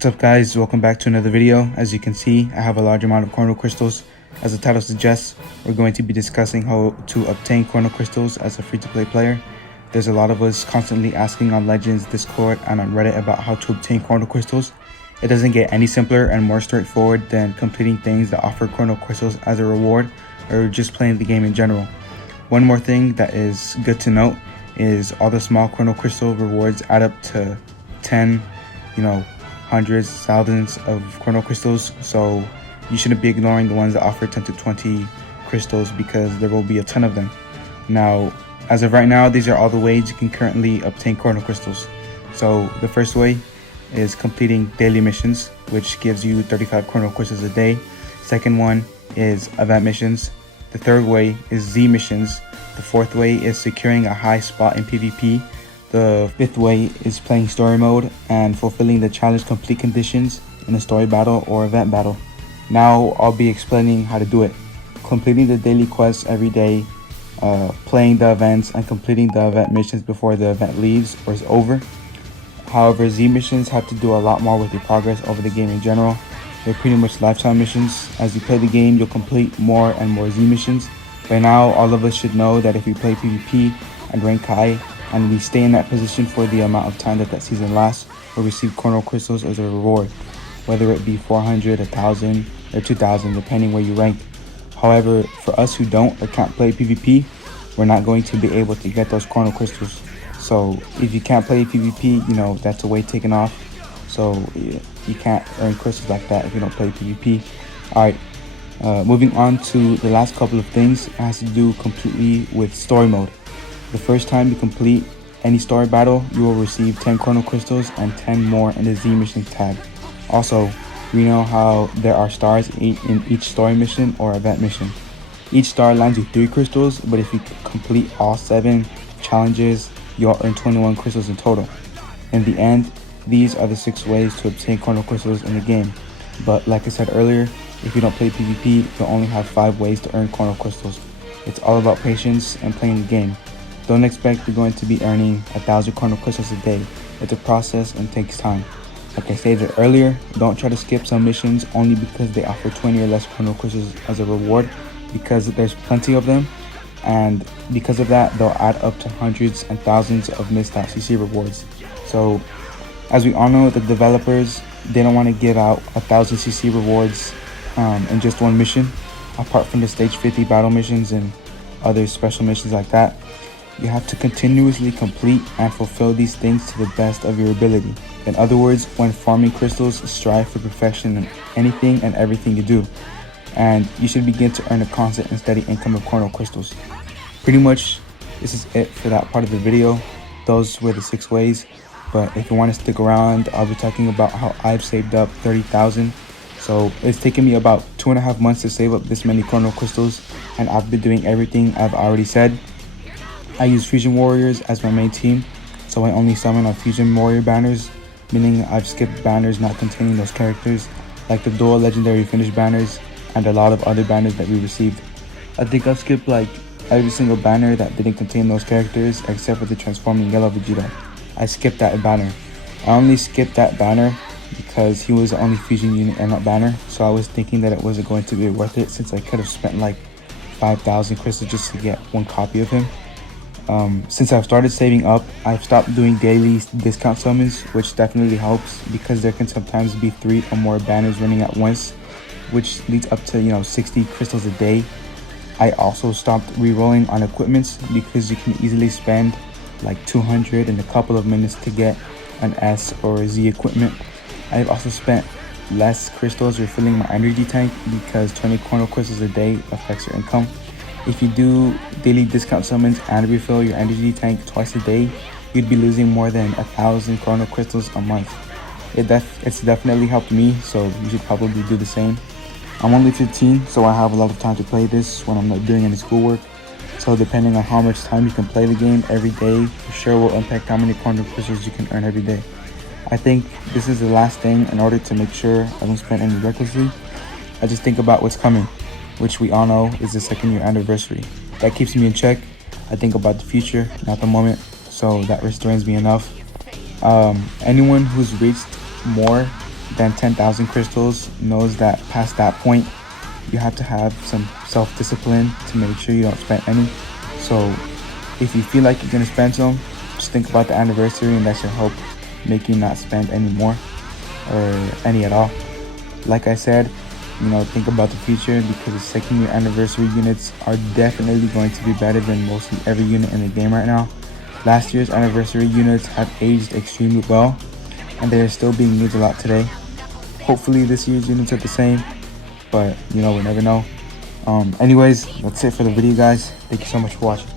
What's up guys, welcome back to another video. As you can see, I have a large amount of Chrono Crystals. As the title suggests, we're going to be discussing how to obtain Chrono Crystals as a free-to-play player. There's a lot of us constantly asking on Legends, Discord, and on Reddit about how to obtain Chrono Crystals. It doesn't get any simpler and more straightforward than completing things that offer Chrono Crystals as a reward or just playing the game in general. One more thing that is good to note is all the small Chrono Crystal rewards add up to 10, hundreds, thousands of Chrono Crystals, so you shouldn't be ignoring the ones that offer 10 to 20 crystals because there will be a ton of them. Now, as of right now, these are all the ways you can currently obtain Chrono Crystals. So the first way is completing daily missions, which gives you 35 Chrono Crystals a day. Second one is event missions. The third way is Z missions. The fourth way is securing a high spot in PvP. The fifth way is playing story mode and fulfilling the challenge complete conditions in a story battle or event battle. Now I'll be explaining how to do it. Completing the daily quests every day, playing the events and completing the event missions before the event leaves or is over. However, Z missions have to do a lot more with your progress over the game in general. They're pretty much lifetime missions. As you play the game, you'll complete more and more Z missions. By now, all of us should know that if we play PvP and rank high, and we stay in that position for the amount of time that season lasts, we'll receive Chrono Crystals as a reward, whether it be 400, 1000, or 2000, depending where you rank. However, for us who don't or can't play PvP, we're not going to be able to get those Chrono Crystals. So if you can't play PvP, that's a way taken off. So you can't earn crystals like that if you don't play PvP. Alright, moving on to the last couple of things. It has to do completely with story mode. The first time you complete any story battle, you will receive 10 Chrono Crystals and 10 more in the Z mission tab. Also, we know how there are stars in each story mission or event mission. Each star lands you 3 crystals, but if you complete all 7 challenges, you'll earn 21 crystals in total. In the end, these are the 6 ways to obtain Chrono Crystals in the game. But like I said earlier, if you don't play PvP, you'll only have 5 ways to earn Chrono Crystals. It's all about patience and playing the game. Don't expect you're going to be earning 1000 Chrono Crystals a day. It's a process and takes time. Like I stated earlier, don't try to skip some missions only because they offer 20 or less Chrono Crystals as a reward, because there's plenty of them, and because of that, they'll add up to hundreds and thousands of missed out CC rewards. So, as we all know, the developers, they don't want to give out 1000 CC rewards in just one mission, apart from the stage 50 battle missions and other special missions like that. You have to continuously complete and fulfill these things to the best of your ability. In other words, when farming crystals, strive for perfection in anything and everything you do. And you should begin to earn a constant and steady income of Chrono Crystals. Pretty much, this is it for that part of the video. Those were the 6 ways. But if you want to stick around, I'll be talking about how I've saved up 30,000. So it's taken me about 2.5 months to save up this many Chrono Crystals, and I've been doing everything I've already said. I use Fusion Warriors as my main team, so I only summon on Fusion Warrior banners, meaning I've skipped banners not containing those characters, like the dual legendary finish banners and a lot of other banners that we received. I think I've skipped like every single banner that didn't contain those characters except for the transforming yellow Vegeta. I skipped that banner. I only skipped that banner because he was the only fusion unit in that banner, so I was thinking that it wasn't going to be worth it since I could have spent like 5,000 crystals just to get one copy of him. Since I've started saving up, I've stopped doing daily discount summons, which definitely helps because there can sometimes be 3 or more banners running at once, which leads up to 60 crystals a day. I also stopped re-rolling on equipments because you can easily spend like 200 in a couple of minutes to get an S or a Z equipment. I've also spent less crystals refilling my energy tank because 20 Chrono Crystals a day affects your income. If you do daily discount summons and refill your energy tank twice a day, you'd be losing more than 1000 Chrono Crystals a month. It's definitely helped me, so you should probably do the same. I'm only 15, so I have a lot of time to play this when I'm not doing any schoolwork. So depending on how much time you can play the game every day, for sure will impact how many Chrono Crystals you can earn every day. I think this is the last thing in order to make sure I don't spend any recklessly. I just think about what's coming, which we all know is the 2nd year anniversary. That keeps me in check. I think about the future, not the moment, so that restrains me enough. Anyone who's reached more than 10,000 crystals knows that past that point, you have to have some self-discipline to make sure you don't spend any. So if you feel like you're gonna spend some, just think about the anniversary, and that should help make you not spend any more or any at all. Like I said, think about the future, because the second year anniversary units are definitely going to be better than mostly every unit in the game right now. Last year's anniversary units have aged extremely well, and they are still being used a lot today. Hopefully this year's units are the same, but we never know. Anyways, that's it for the video, guys. Thank you so much for watching.